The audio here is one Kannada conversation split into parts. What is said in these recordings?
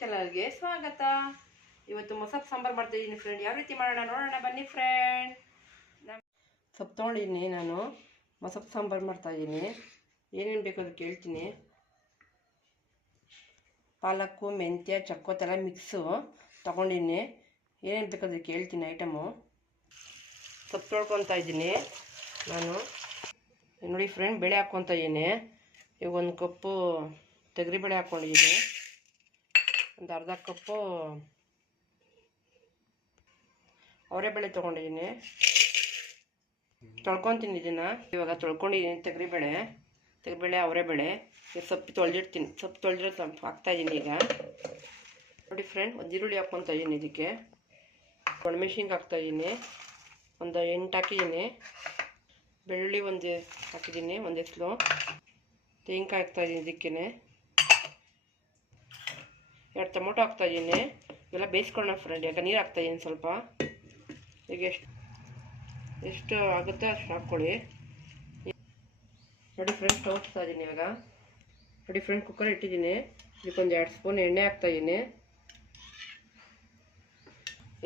ಚಾನಲ್ಗೆ ಸ್ವಾಗತ. ಇವತ್ತು ಮೊಸಪ್ ಸಾಂಬಾರು ಮಾಡ್ತಾಯಿದ್ದೀನಿ ಫ್ರೆಂಡ್. ಯಾವ ರೀತಿ ಮಾಡೋಣ ನೋಡೋಣ ಬನ್ನಿ ಫ್ರೆಂಡ್. ಸೊಪ್ಪು ತೊಗೊಂಡಿದ್ದೀನಿ ನಾನು. ಮೊಸಪ್ ಸಾಂಬಾರು ಮಾಡ್ತಾಯಿದ್ದೀನಿ. ಏನೇನು ಬೇಕು ಅದು ಕೇಳ್ತೀನಿ. ಪಾಲಕ್ಕು, ಮೆಂತ್ಯ, ಚಕ್ಕೋತೆಲ್ಲ ಮಿಕ್ಸು ತೊಗೊಂಡಿದ್ದೀನಿ. ಏನೇನು ಬೇಕಾದ್ರೆ ಕೇಳ್ತೀನಿ ಐಟಮು. ಸೊಪ್ಪು ತೊಳ್ಕೊತಾ ಇದ್ದೀನಿ ನಾನು. ನೋಡಿ ಫ್ರೆಂಡ್, ಬೇಳೆ ಹಾಕ್ಕೊತಾ ಇದ್ದೀನಿ. ಈಗ 1 ಕಪ್ಪು ತೊಗರಿಬೇಳೆ ಹಾಕ್ಕೊಂಡಿದ್ದೀನಿ. ಒಂದು ಅರ್ಧ ಕಪ್ಪು ಅವರೆಬೇಳೆ ತೊಗೊಂಡಿದ್ದೀನಿ. ತೊಳ್ಕೊತೀನಿ ಇದನ್ನು. ಇವಾಗ ತೊಳ್ಕೊಂಡಿದ್ದೀನಿ ತೊಗರಿಬೇಳೆ ಅವರೆಬೇಳೆ. ಈಗ ಸೊಪ್ಪು ತೊಳೆದಿರ್ತೀನಿ. ಸೊಪ್ಪು ತೊಳೆದಿರೋ ಸ್ವಲ್ಪ ಹಾಕ್ತಾಯಿದ್ದೀನಿ ಈಗ. ನೋಡಿ ಫ್ರೆಂಡ್, ಒಂದು ಈರುಳ್ಳಿ ಹಾಕ್ಕೊತಾ ಇದ್ದೀನಿ. ಇದಕ್ಕೆ ಒಣಮೆಣ್ಸಿನ್ಕಾಯಿ ಹಾಕ್ತಾಯಿದ್ದೀನಿ. ಒಂದು 8 ಹಾಕಿದ್ದೀನಿ. ಬೆಳ್ಳುಳ್ಳಿ ಒಂದು ಹಾಕಿದ್ದೀನಿ, ಒಂದು ಎಸ್ಲು. ತೆಂಗಿನಕಾಯಿ ಹಾಕ್ತಾಯಿದ್ದೀನಿ. ಇದಕ್ಕೇ 2 ಟೊಮೊಟೊ ಹಾಕ್ತಾಯಿದ್ದೀನಿ. ಇವೆಲ್ಲ ಬೇಯಿಸ್ಕೊಳ್ಳೋಣ ಫ್ರೆಂಡ್. ಯಾಕೆ ನೀರು ಹಾಕ್ತಾಯಿದ್ದೀನಿ ಸ್ವಲ್ಪ. ಈಗ ಎಷ್ಟು ಆಗುತ್ತೋ ಅಷ್ಟು ಹಾಕ್ಕೊಳ್ಳಿ. ನೋಡಿ ಫ್ರೆಂಡ್, ಸ್ಟವ್ ಹಚ್ತಾಯಿದ್ದೀನಿ ಇವಾಗ. ನೋಡಿ ಫ್ರೆಂಡ್, ಕುಕ್ಕರ್ ಇಟ್ಟಿದ್ದೀನಿ. ಇದಕ್ಕೊಂದು 2 ಸ್ಪೂನ್ ಎಣ್ಣೆ ಹಾಕ್ತಾಯಿದ್ದೀನಿ.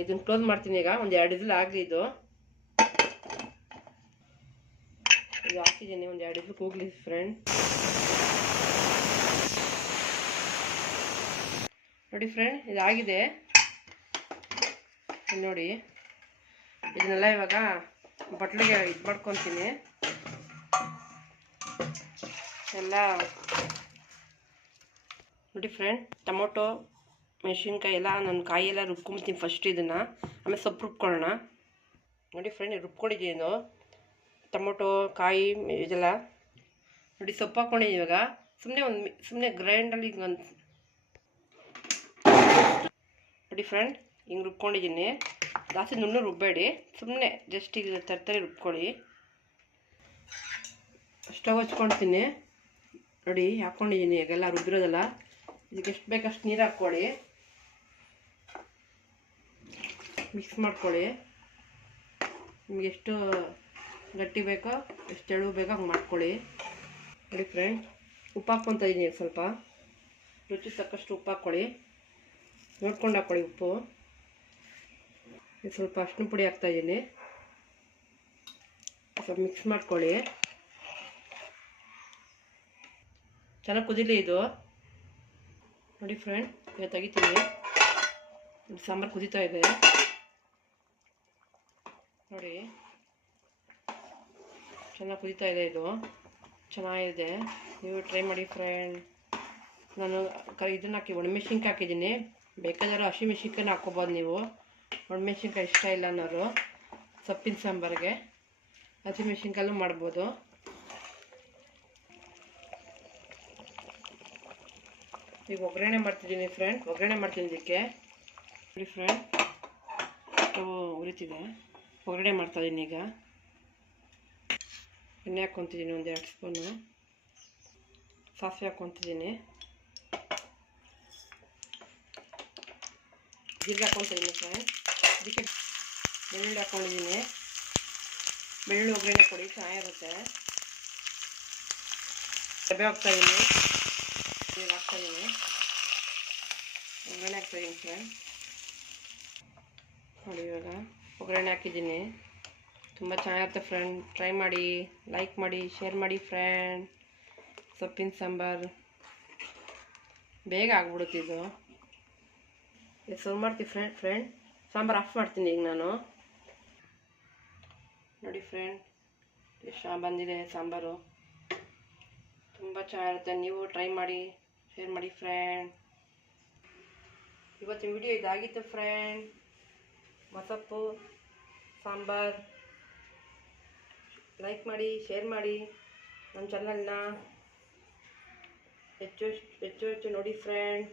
ಇದನ್ನು ಕ್ಲೋಸ್ ಮಾಡ್ತೀನಿ ಈಗ. ಒಂದು 2 ವಿಸಿಲ್ ಆಗಲಿ ಇದು ಹಾಕಿದ್ದೀನಿ. ಒಂದು 2 ವಿಸಿಲ್ ಕೂಗಲಿ ಫ್ರೆಂಡ್. ನೋಡಿ ಫ್ರೆಂಡ್, ಇದಾಗಿದೆ ನೋಡಿ. ಇದನ್ನೆಲ್ಲ ಇವಾಗ ಬಟ್ಲಿಗೆ ಇದು ಮಾಡ್ಕೊತೀನಿ ಎಲ್ಲ. ನೋಡಿ ಫ್ರೆಂಡ್, ಟೊಮೊಟೊ, ಮೆಣಸಿನ್ಕಾಯಿ ಎಲ್ಲ ನಾನು ಕಾಯಿ ಎಲ್ಲ ರುಬ್ಕೊಂತೀನಿ ಫಸ್ಟ್. ಇದನ್ನು ಆಮೇಲೆ ಸೊಪ್ಪು ರುಬ್ಕೊಳ್ಳೋಣ. ನೋಡಿ ಫ್ರೆಂಡ್, ರುಬ್ಕೊಂಡಿದ್ದೀನಿ. ಟೊಮೊಟೊ, ಕಾಯಿ ಇದೆಲ್ಲ ನೋಡಿ. ಸೊಪ್ಪು ಹಾಕ್ಕೊಂಡಿದ್ದೀನಿ ಇವಾಗ. ಸುಮ್ಮನೆ ಗ್ರೈಂಡಲ್ಲಿ ಒಂದು ನೋಡಿ ಫ್ರೆಂಡ್, ಹಿಂಗೆ ರುಬ್ಕೊಂಡಿದ್ದೀನಿ. ಜಾಸ್ತಿ ನುಣ್ಣು ರುಬ್ಬೇಡಿ, ಸುಮ್ಮನೆ ಜಸ್ಟ್ ಈಗ ತರ್ತರಿ ರುಬ್ಕೊಳ್ಳಿ. ಸ್ಟವ್ ಹಚ್ಕೊಳ್ತೀನಿ ನೋಡಿ. ಹಾಕ್ಕೊಂಡಿದ್ದೀನಿ ಈಗೆಲ್ಲ ರುಬ್ಬಿರೋದೆಲ್ಲ. ಇದಕ್ಕೆ ಎಷ್ಟು ಬೇಕಷ್ಟು ನೀರು ಹಾಕ್ಕೊಳ್ಳಿ. ಮಿಕ್ಸ್ ಮಾಡ್ಕೊಳ್ಳಿ. ನಿಮ್ಗೆ ಎಷ್ಟು ಗಟ್ಟಿ ಬೇಕೋ, ಎಷ್ಟು ತೆಳು ಬೇಕೋ ಹಂಗೆ ಮಾಡ್ಕೊಳ್ಳಿ. ನೋಡಿ ಫ್ರೆಂಡ್, ಉಪ್ಪು ಹಾಕ್ಕೊತಾ ಇದ್ದೀನಿ. ಸ್ವಲ್ಪ ರುಚಿ ತಕ್ಕಷ್ಟು ಉಪ್ಪು ಹಾಕ್ಕೊಳ್ಳಿ. ನೋಡ್ಕೊಂಡು ಹಾಕ್ಕೊಳ್ಳಿ ಉಪ್ಪು. ಸ್ವಲ್ಪ ಅರಿಶಿನ ಪುಡಿ ಹಾಕ್ತಾಯಿದ್ದೀನಿ. ಸ್ವಲ್ಪ ಮಿಕ್ಸ್ ಮಾಡ್ಕೊಳ್ಳಿ. ಚೆನ್ನಾಗಿ ಕುದೀಲಿ ಇದು. ನೋಡಿ ಫ್ರೆಂಡ್, ಈಗ ತೆಗಿತೀನಿ. ಸಾಂಬಾರು ಕುದೀತಾ ಇದೆ ನೋಡಿ. ಚೆನ್ನಾಗಿ ಕುದೀತಾ ಇದೆ. ಇದು ಚೆನ್ನಾಗಿದೆ. ನೀವು ಟ್ರೈ ಮಾಡಿ ಫ್ರೆಂಡ್. ನಾನು ಇದನ್ನು ಒಣಮೆಣ್ಸಿನ್ಕಾಯಿ ಹಾಕಿದ್ದೀನಿ. ಬೇಕಾದರೂ ಹಸಿಮೆಣ್ಸಿನ್ಕಾಯಿನ ಹಾಕ್ಕೊಬೋದು ನೀವು. ಒಣಮೆಣ್ಸಿನ್ಕಾಯಿ ಇಷ್ಟ ಇಲ್ಲ ಅನ್ನೋರು ಸೊಪ್ಪಿನ ಸಾಂಬಾರಿಗೆ ಹಸಿಮೆಣ್ಸಿನ್ಕಾಯಲ್ಲೂ ಮಾಡ್ಬೋದು. ಈಗ ಒಗ್ಗರಣೆ ಮಾಡ್ತಿದ್ದೀನಿ ಫ್ರೆಂಡ್. ಒಗ್ಗರಣೆ ಮಾಡ್ತೀನಿ ಇದಕ್ಕೆ. ನೋಡಿ ಫ್ರೆಂಡ್, ಸ್ಟವ್ ಉರಿತಿದೆ. ಒಗ್ಗರಣೆ ಮಾಡ್ತಾಯಿದ್ದೀನಿ ಈಗ. ಎಣ್ಣೆ ಹಾಕ್ಕೊತಿದ್ದೀನಿ. ಒಂದು 2 ಸ್ಪೂನು ಸಾಸಿವೆ ಹಾಕ್ಕೊತಿದ್ದೀನಿ. ಜೀರಿಗೆ ಹಾಕ್ಕೊತಿದ್ದೀನಿ ಫ್ರೆಂಡ್. ಇದಕ್ಕೆ ಬೆಳ್ಳುಳ್ಳಿ ಹಾಕ್ಕೊಂಡಿದ್ದೀನಿ. ಬೆಳ್ಳುಳ್ಳಿ ಒಗ್ಗರಣೆ ಕೊಡಿ, ಚೆನ್ನಾಗಿರುತ್ತೆ. ಕರಿಬೇವು ಹಾಕ್ತಾಯಿದ್ದೀನಿ. ನೀರು ಹಾಕ್ತಾಯಿದ್ದೀನಿ. ಒಗ್ಗರಣೆ ಹಾಕ್ತಾಯಿದ್ದೀನಿ ಫ್ರೆಂಡ್. ನೋಡಿ ಇವಾಗ ಒಗ್ಗರಣೆ ಹಾಕಿದ್ದೀನಿ. ತುಂಬ ಚೆನ್ನಾಗಿರುತ್ತೆ ಫ್ರೆಂಡ್. ಟ್ರೈ ಮಾಡಿ, ಲೈಕ್ ಮಾಡಿ, ಶೇರ್ ಮಾಡಿ ಫ್ರೆಂಡ್. ಸೊಪ್ಪಿನ ಸಾಂಬಾರು ಬೇಗ ಆಗ್ಬಿಡುತ್ತೆ ಇದು. ಈಗ ಸರ್ವ್ ಮಾಡ್ತೀವಿ ಫ್ರೆಂಡ್. ಸಾಂಬಾರು ಆಫ್ ಮಾಡ್ತೀನಿ ಈಗ ನಾನು. ನೋಡಿ ಫ್ರೆಂಡ್, ಎಷ್ಟು ಬಂದಿದೆ ಸಾಂಬಾರು. ತುಂಬ ಚೆನ್ನಾಗಿರುತ್ತೆ. ನೀವು ಟ್ರೈ ಮಾಡಿ, ಶೇರ್ ಮಾಡಿ ಫ್ರೆಂಡ್. ಇವತ್ತಿನ ವಿಡಿಯೋ ಇದಾಗಿತ್ತು ಫ್ರೆಂಡ್. ಮೊಸಪ್ಪು ಸಾಂಬಾರು ಲೈಕ್ ಮಾಡಿ, ಶೇರ್ ಮಾಡಿ. ನನ್ನ ಚಾನಲ್ನ ಹೆಚ್ಚು ಹೆಚ್ಚು ನೋಡಿ ಫ್ರೆಂಡ್.